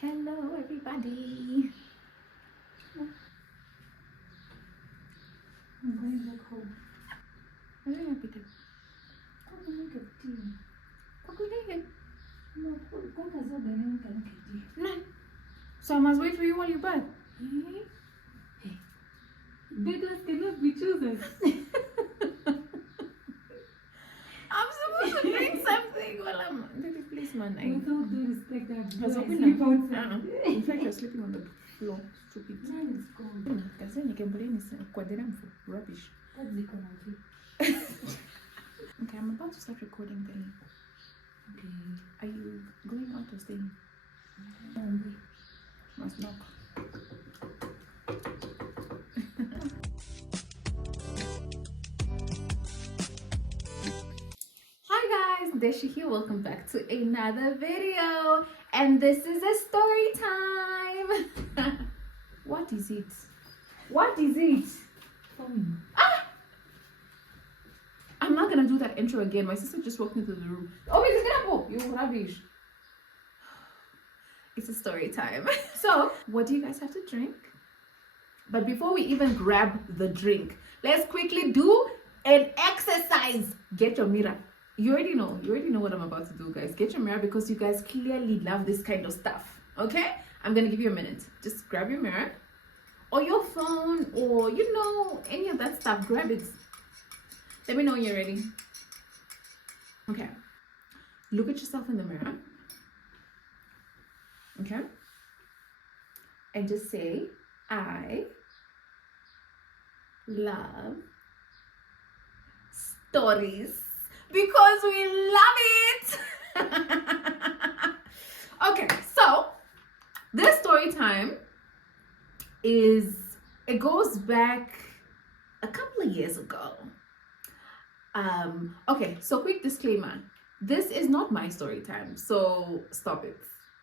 Hello, everybody. I'm going back home. Where Peter? Come and make a tea. Calculated. No, come as well, then can make a tea. No. So I must wait for you while you bath. Hey. Beggars cannot be choosers. I'm supposed to drink something while I'm. Baby, please, man. With all due respect, Was I open sleep now. outside. In fact, you're sleeping on the floor. Stupid. Man is cold. Kazini can blame me quadram for rubbish. That's the economy. Okay, I'm about to start recording then. Okay. Are you going out or staying? Must knock. Hi guys, Deshi here. Welcome back to another video, and this is a story time. What is it? What is it? I'm not gonna do that intro again. My sister just walked into the room. Oh, it's gonna go. You rubbish. It's a story time. So, what do you guys have to drink? But before we even grab the drink, let's quickly do an exercise. Get your mirror. You already know what I'm about to do, guys. Get your mirror because you guys clearly love this kind of stuff. Okay? I'm gonna give you a minute. Just grab your mirror or your phone or any of that stuff. Grab it. Let me know when you're ready. Okay. Look at yourself in the mirror. Okay? And just say, I love stories because we love it. Okay, so this story time it goes back a couple of years ago. Okay, so quick disclaimer. This is not my story time, so stop it.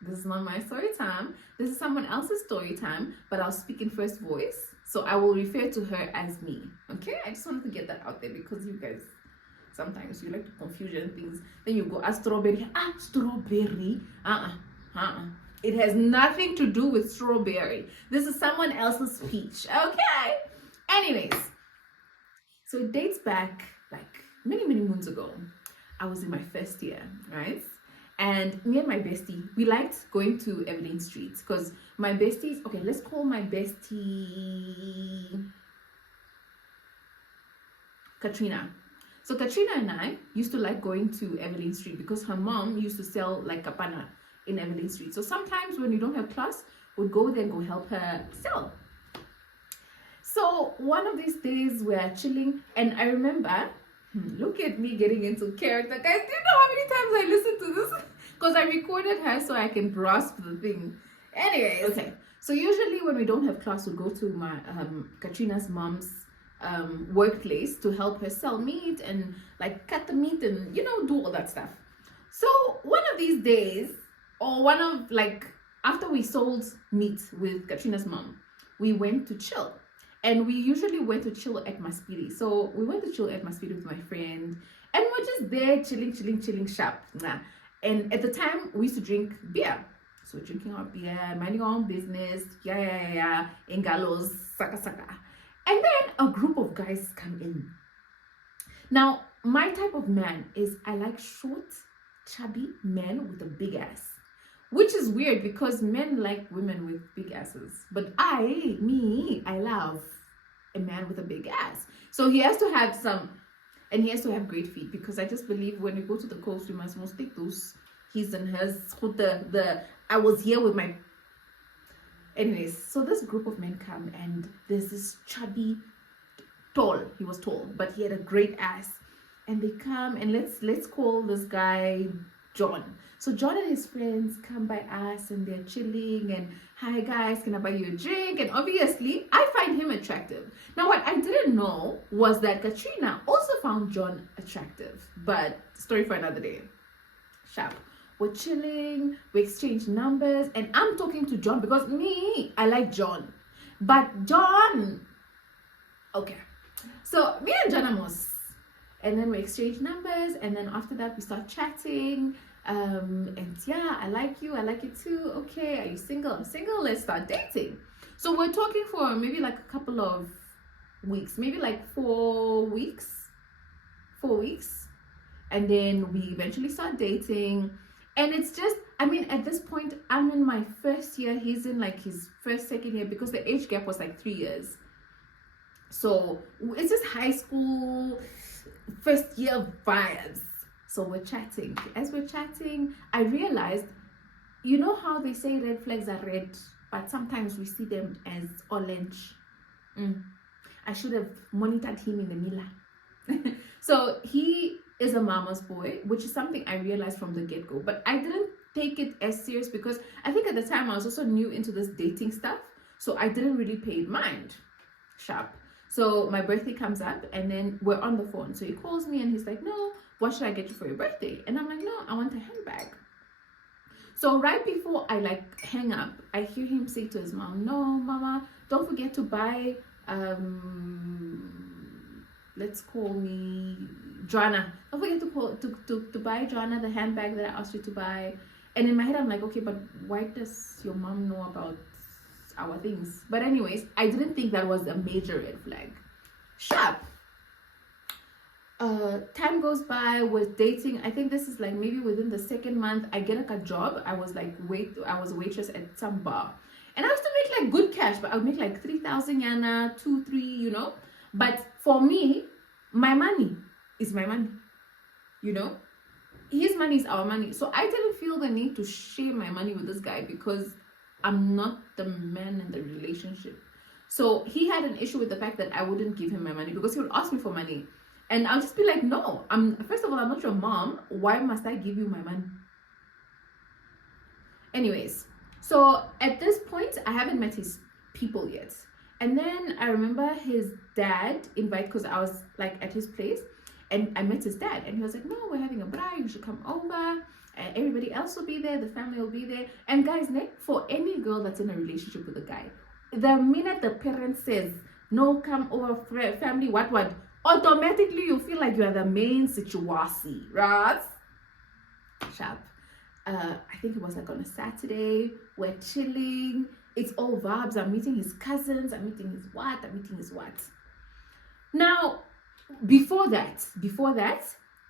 This is not my story time. This is someone else's story time, but I'll speak in first voice. So I will refer to her as me. Okay? I just wanted to get that out there because you guys, sometimes you like to confusion things. Then you go, strawberry. Strawberry. It has nothing to do with strawberry. This is someone else's speech. Okay? Anyways, so it dates back like many moons ago. I was in my first year, right? And me and my bestie, we liked going to Evelyn Street because my besties, okay, let's call my bestie Katrina. So Katrina and I used to like going to Evelyn Street because her mom used to sell like kapana in Evelyn Street. So sometimes when you don't have class, we'd go there and go help her sell. So one of these days we're chilling and I remember, look at me getting into character. Guys, do you know how many times I listened to this? Because I recorded her so I can grasp the thing. Anyways, okay. So usually when we don't have class, we go to my Katrina's mom's workplace to help her sell meat and like cut the meat and do all that stuff. So one of these days, or after we sold meat with Katrina's mom, we went to chill. And we usually went to chill at Maspiri. So we went to chill at Maspiri with my friend. And we're just there chilling sharp. And at the time, we used to drink beer. So drinking our beer, minding our own business. Engalos, saka. And then a group of guys come in. Now, my type of man is I like short, chubby men with a big ass. Which is weird because men like women with big asses. But I love a man with a big ass. So he has to have and he has to have great feet because I just believe when we go to the coast, we must take those his and hers. I was here with my... Anyways, so this group of men come and there's this chubby, tall. He was tall, but he had a great ass. And they come and let's call this guy John. So John and his friends come by us and they're chilling and hi guys, can I buy you a drink? And obviously I find him attractive. Now what I didn't know was that Katrina also found John attractive, but story for another day. Sharp. We're chilling, we exchange numbers and I'm talking to John because I like John. But John, okay. So me and John Amos, and then we exchange numbers and then after that we start chatting. And yeah, I like you too. Okay, are you single? I'm single. Let's start dating. So we're talking for maybe like a couple of weeks, maybe like 4 weeks. And then we eventually start dating. And it's just, I mean, at this point, I'm in my first year. He's in like his second year, because the age gap was like 3 years. So it's just high school, first year vibes. So we're chatting. As we're chatting, I realized, you know how they say red flags are red, but sometimes we see them as orange. I should have monitored him in the Mila. So he is a mama's boy, which is something I realized from the get-go. But I didn't take it as serious, because I think at the time I was also new into this dating stuff. So I didn't really pay it mind. Sharp. So my birthday comes up, and then we're on the phone. So he calls me and he's like, no, what should I get you for your birthday? And I'm like, no, I want a handbag. So right before I like hang up, I hear him say to his mom, no, mama, don't forget to buy, let's call me Joanna. Don't forget to buy Joanna the handbag that I asked you to buy. And in my head, I'm like, okay, but why does your mom know about our things? But anyways, I didn't think that was a major red flag. Sharp. Time goes by, we're dating. I think this is like maybe within the second month, I get like a job. I was a waitress at some bar, and I used to make like good cash, but I would make like 3,000 yana, 2-3, you know. But for me, my money is my money, you know. His money is our money. So I didn't feel the need to share my money with this guy, because I'm not the man in the relationship. So he had an issue with the fact that I wouldn't give him my money, because he would ask me for money. And I'll just be like, no, first of all, I'm not your mom. Why must I give you my money? Anyways, so at this point, I haven't met his people yet. And then I remember his dad because I was like at his place, and I met his dad, and he was like, no, we're having a bride, you should come over. And everybody else will be there, the family will be there. And guys, for any girl that's in a relationship with a guy, the minute the parent says, no, come over, family, what, automatically you feel like you are the main situation, right? Sharp. I think it was like on a Saturday. We're chilling. It's all vibes. I'm meeting his cousins. I'm meeting his what. Now, before that,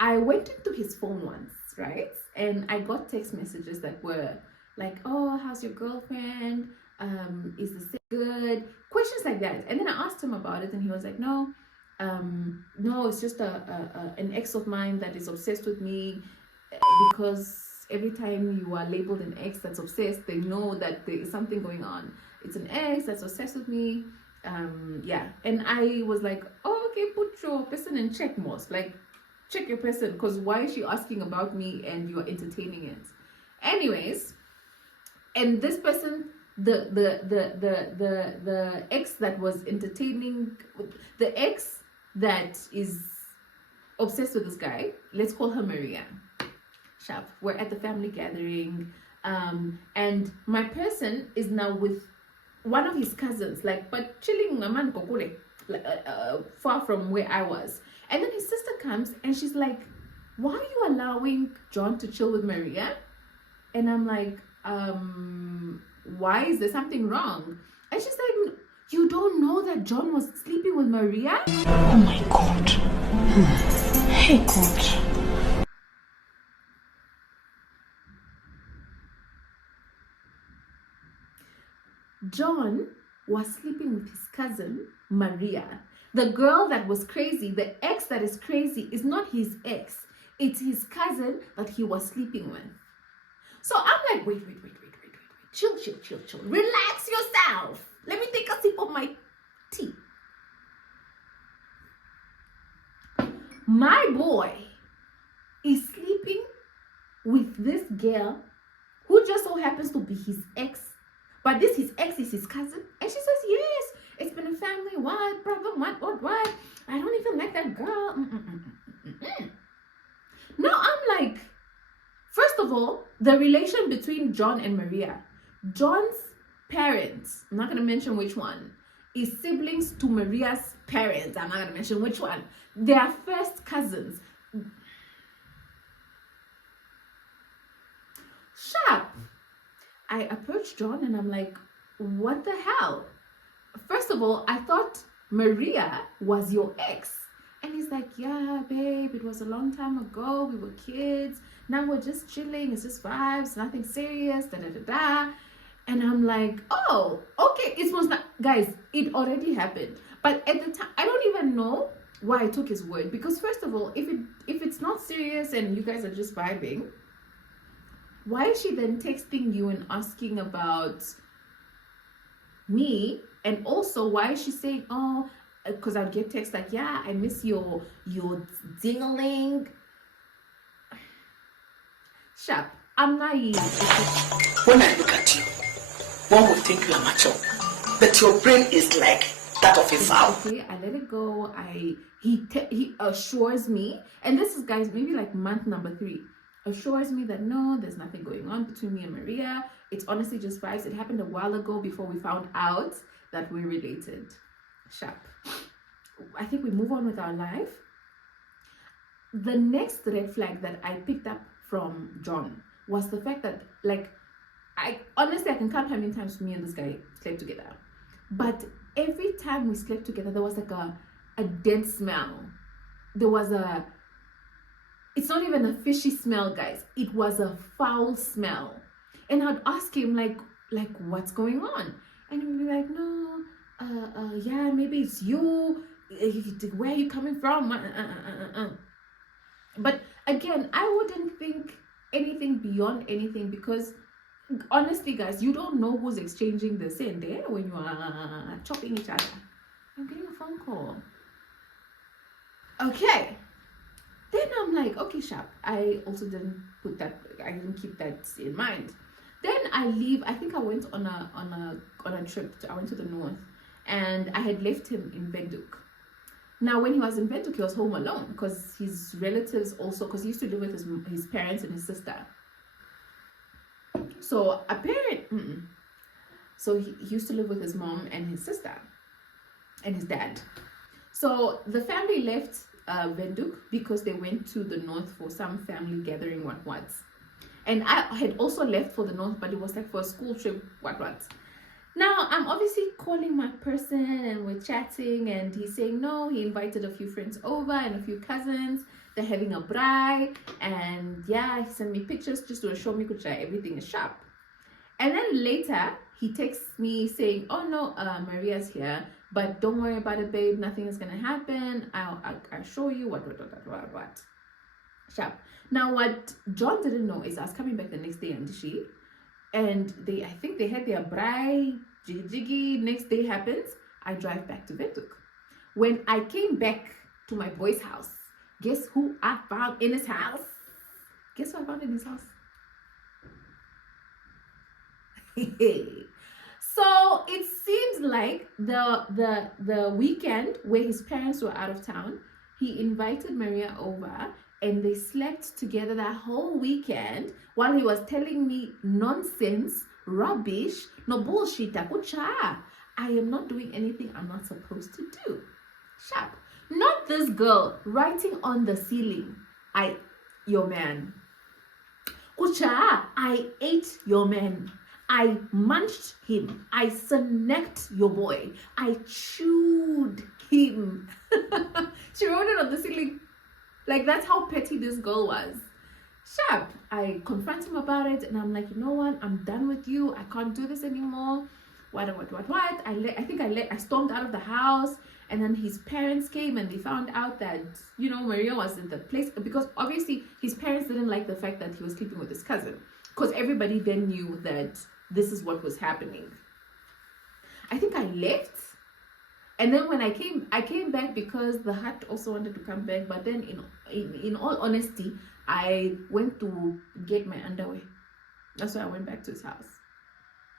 I went into his phone once, right? And I got text messages that were like, oh, how's your girlfriend? Is the sex good? Questions like that. And then I asked him about it, and he was like, no, it's just an ex of mine that is obsessed with me, because every time you are labeled an ex that's obsessed, they know that there is something going on. It's an ex that's obsessed with me. Yeah. And I was like, oh, okay, put your person in check, most. Like, check your person, because why is she asking about me and you are entertaining it? Anyways, and this person, the ex that was entertaining, the ex that is obsessed with this guy, let's call her Maria. Sharp. We're at the family gathering, and my person is now with one of his cousins, like, but chilling man kokule, like, far from where I was. And then his sister comes, and she's like, why are you allowing John to chill with Maria? And I'm like, why? Is there something wrong? And she's like, you don't know that John was sleeping with Maria? Oh my God. Hey God. John was sleeping with his cousin, Maria. The girl that was crazy, the ex that is crazy, is not his ex. It's his cousin that he was sleeping with. So I'm like, wait. Chill. Relax yourself. Let me take a sip of my tea. My boy is sleeping with this girl who just so happens to be his ex. But his ex is his cousin. And she says, yes, it's been a family, what, problem, what. I don't even like that girl. Now I'm like, first of all, the relation between John and Maria. John's parents, I'm not going to mention which one, is siblings to Maria's parents. I'm not going to mention which one. They are first cousins. Sharp. I approached John and I'm like, what the hell? First of all, I thought Maria was your ex. And he's like, yeah, babe, it was a long time ago. We were kids. Now we're just chilling. It's just vibes, nothing serious, da da da da. And I'm like, oh, okay. It was not, guys, it already happened. But at the time, I don't even know why I took his word. Because first of all, if it's not serious and you guys are just vibing, why is she then texting you and asking about me? And also, why is she saying, oh, because I'd get texts like, yeah, I miss your dingling. Sharp, I'm naive. When I look at you, one would think you are mature, but your brain is like that of a fowl. Okay, I let it go. He assures me, and this is, guys, maybe like month number 3, assures me that no, there's nothing going on between me and Maria. It's honestly just vibes. It happened a while ago before we found out that we're related. Sharp. I think we move on with our life. The next red flag that I picked up from John was the fact that, like, I can count how many times me and this guy slept together. But every time we slept together, there was like a dead smell. There was it's not even a fishy smell, guys. It was a foul smell. And I'd ask him, like what's going on? And he'd be like, no, yeah, maybe it's you. Where are you coming from? But again, I wouldn't think anything beyond anything, because honestly, guys, you don't know who's exchanging the scent there when you are chopping each other. I'm getting a phone call. Okay. Then I'm like, okay, Sharp. I also didn't keep that in mind. Then I leave. I think I went on a trip. I went to the north, and I had left him in Windhoek. Now, when he was in Windhoek, he was home alone because his relatives also, because he used to live with his parents and his sister. So So he used to live with his mom and his sister and his dad. So the family left Windhoek because they went to the north for some family gathering, what. And I had also left for the north, but it was like for a school trip, what. Now, I'm obviously calling my person and we're chatting, and he's saying no, he invited a few friends over and a few cousins. They're having a braai, and yeah, he sent me pictures just to show me everything is sharp. And then later, he texts me saying, oh no, Maria's here, but don't worry about it, babe, nothing is gonna happen. I'll show you what. Sharp. Now, what John didn't know is I was coming back the next day, and I think they had their braai, jiggy. Next day happens, I drive back to Windhoek. When I came back to my boy's house, guess who I found in his house? Guess who I found in his house? So it seems like the weekend where his parents were out of town, he invited Maria over, and they slept together that whole weekend while he was telling me nonsense, rubbish, no bullshit. I am not doing anything I'm not supposed to do. Sharp. Not this girl writing on the ceiling, your man. Kucha, I ate your man. I munched him. I snacked your boy. I chewed him. She wrote it on the ceiling. Like, that's how petty this girl was. Sharp. I confront him about it, and I'm like, you know what? I'm done with you. I can't do this anymore. What? I stormed out of the house, and then his parents came, and they found out that, Maria was in the place, because obviously his parents didn't like the fact that he was sleeping with his cousin, because everybody then knew that this is what was happening. I think I left. And then when I came back because the hut also wanted to come back. But then in all honesty, I went to get my underwear. That's why I went back to his house.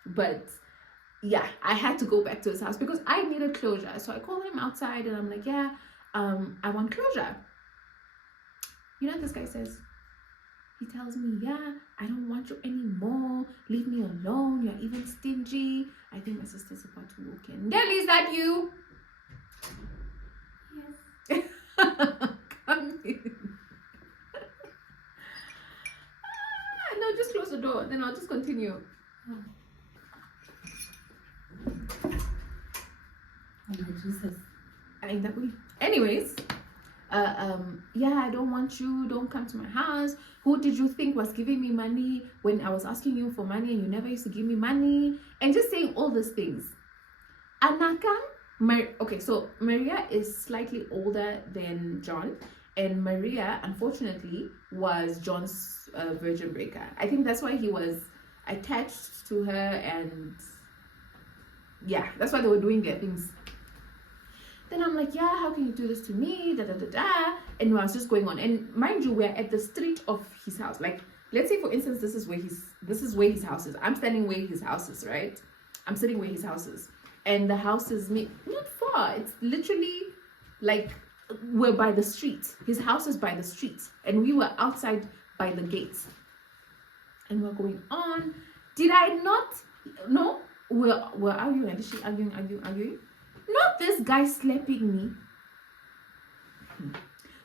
But yeah, I had to go back to his house because I needed closure. So I called him outside and I'm like, yeah, I want closure. You know what this guy says? He tells me, yeah, I don't want you anymore. Leave me alone. You're even stingy. I think my sister's about to walk in. Nelly, is that you? Yes. Come in. No, just close the door, then I'll just continue. Jesus. Ain't that way? Anyways, yeah, I don't want you. Don't come to my house. Who did you think was giving me money when I was asking you for money and you never used to give me money? And just saying all these things. Anaka, okay, so Maria is slightly older than John, and Maria, unfortunately, was John's virgin breaker. I think that's why he was attached to her, and yeah, that's why they were doing their things. Then I'm like, yeah, how can you do this to me? Da da da da. And I was just going on. And mind you, we're at the street of his house. Like, let's say for instance, this is where his house is. I'm standing where his house is, right? I'm sitting where his house is. And the house is not far. It's literally like we're by the street. His house is by the street. And we were outside by the gates. And we're going on. Did I not? No? We're arguing. And she arguing. Not this guy slapping me.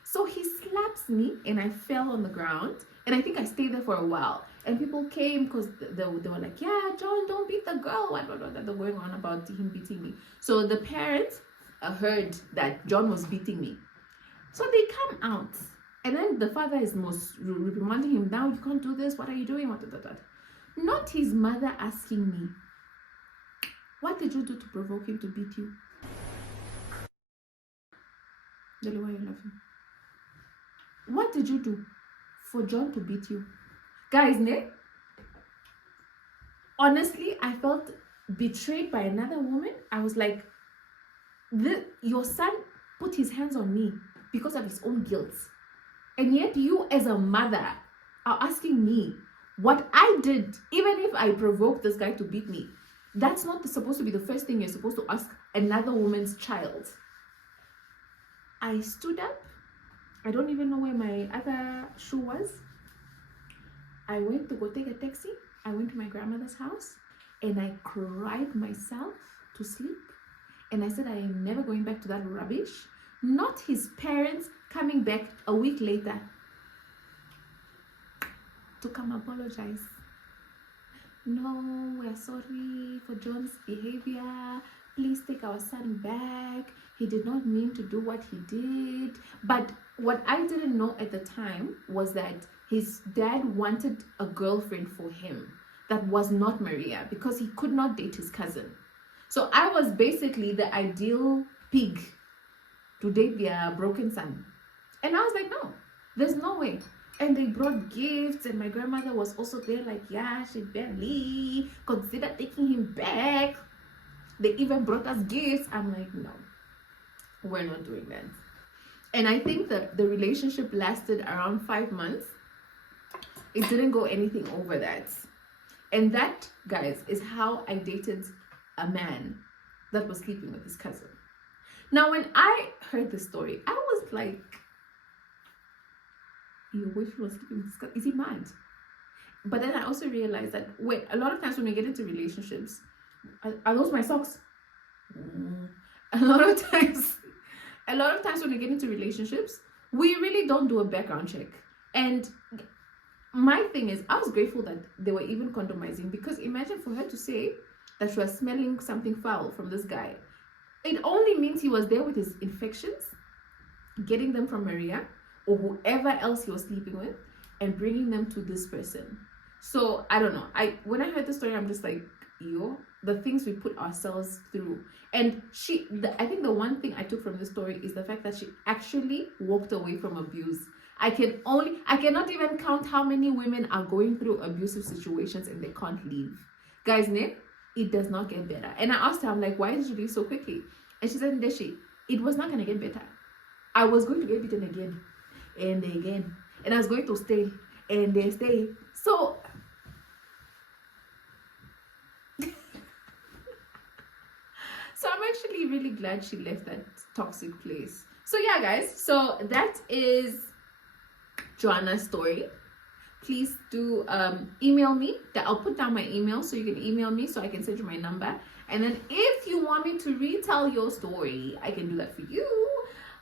So he slaps me and I fell on the ground. And I think I stayed there for a while. And people came because they were like, yeah, John, don't beat the girl. What. They're going on about him beating me. So the parents heard that John was beating me. So they come out. And then the father is most reprimanding him. Now you can't do this. What are you doing? What. Not his mother asking me, what did you do to provoke him to beat you? Why are you laughing? What did you do for John to beat you? Guys, honestly, I felt betrayed by another woman. I was like, your son put his hands on me because of his own guilt. And yet you as a mother are asking me what I did, even if I provoked this guy to beat me. That's not supposed to be the first thing you're supposed to ask another woman's child. I stood up. I don't even know where my other shoe was. I went to go take a taxi. I went to my grandmother's house and I cried myself to sleep. And I said, I am never going back to that rubbish. Not his parents coming back a week later to come apologize. No, we're sorry for John's behavior. Please take our son back. He did not mean to do what he did. But what I didn't know at the time was that his dad wanted a girlfriend for him that was not Maria because he could not date his cousin. So I was basically the ideal pig to date their broken son. And I was like, no, there's no way. And they brought gifts and my grandmother was also there like, yeah, she'd barely consider taking him back. They even brought us gifts. I'm like, no, we're not doing that. And I think that the relationship lasted around 5 months. It didn't go anything over that. And that, guys, is how I dated a man that was sleeping with his cousin. Now, when I heard the story, I was like, your boyfriend was sleeping with his cousin. Is he mad? But then I also realized that a lot of times when we get into relationships, are those my socks? A lot of times when we get into relationships, we really don't do a background check. And my thing is, I was grateful that they were even condomizing, because imagine for her to say that she was smelling something foul from this guy. It only means he was there with his infections, getting them from Maria or whoever else he was sleeping with, and bringing them to this person. So I don't know. When I heard the story, I'm just like, the things we put ourselves through. And I think the one thing I took from this story is the fact that she actually walked away from abuse. I cannot even count how many women are going through abusive situations and they can't leave. Guys, it does not get better. And I asked her, I'm like, why did you leave so quickly? And she said, Ndeshi, it was not going to get better. I was going to get beaten again and again. And I was going to stay and they stay. So I'm actually really glad she left that toxic place. So yeah, guys, so that is Joanna's story. Please do email me. I'll put down my email so you can email me so I can send you my number. And then if you want me to retell your story, I can do that for you.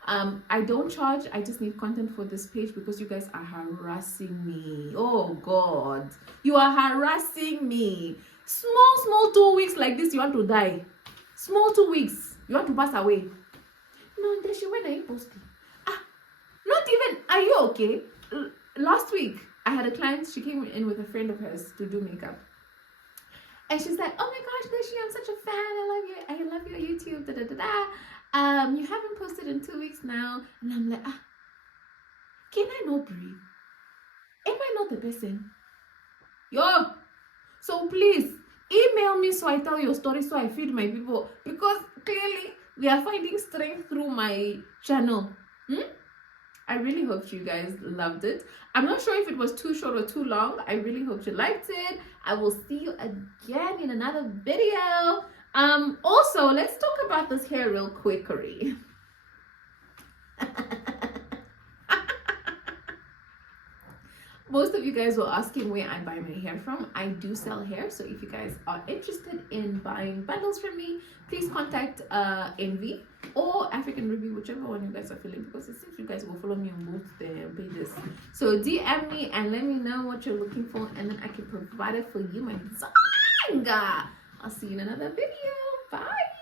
I don't charge. I just need content for this page because you guys are harassing me. Oh God, you are harassing me. Small 2 weeks like this, you want to die. Small 2 weeks, you want to pass away. No, then she went and posted. Not even. Are you okay? Last week, I had a client. She came in with a friend of hers to do makeup. And she's like, oh my gosh, Dashi, I'm such a fan. I love your YouTube. You haven't posted in 2 weeks now. And I'm like, can I not breathe? Am I not the person? Yo. So please email me so I tell your story, so I feed my people. Because clearly we are finding strength through my channel. I really hope you guys loved it. I'm not sure if it was too short or too long. I really hope you liked it. I will see you again in another video. Also, let's talk about this hair real quickery. Most of you guys were asking where I buy my hair from. I do sell hair, so if you guys are interested in buying bundles from me, please contact Envy or African Ruby, whichever one you guys are feeling, because it seems you guys will follow me on both the pages. So DM me and let me know what you're looking for, and then I can provide it for you, my zanga. I'll see you in another video. Bye.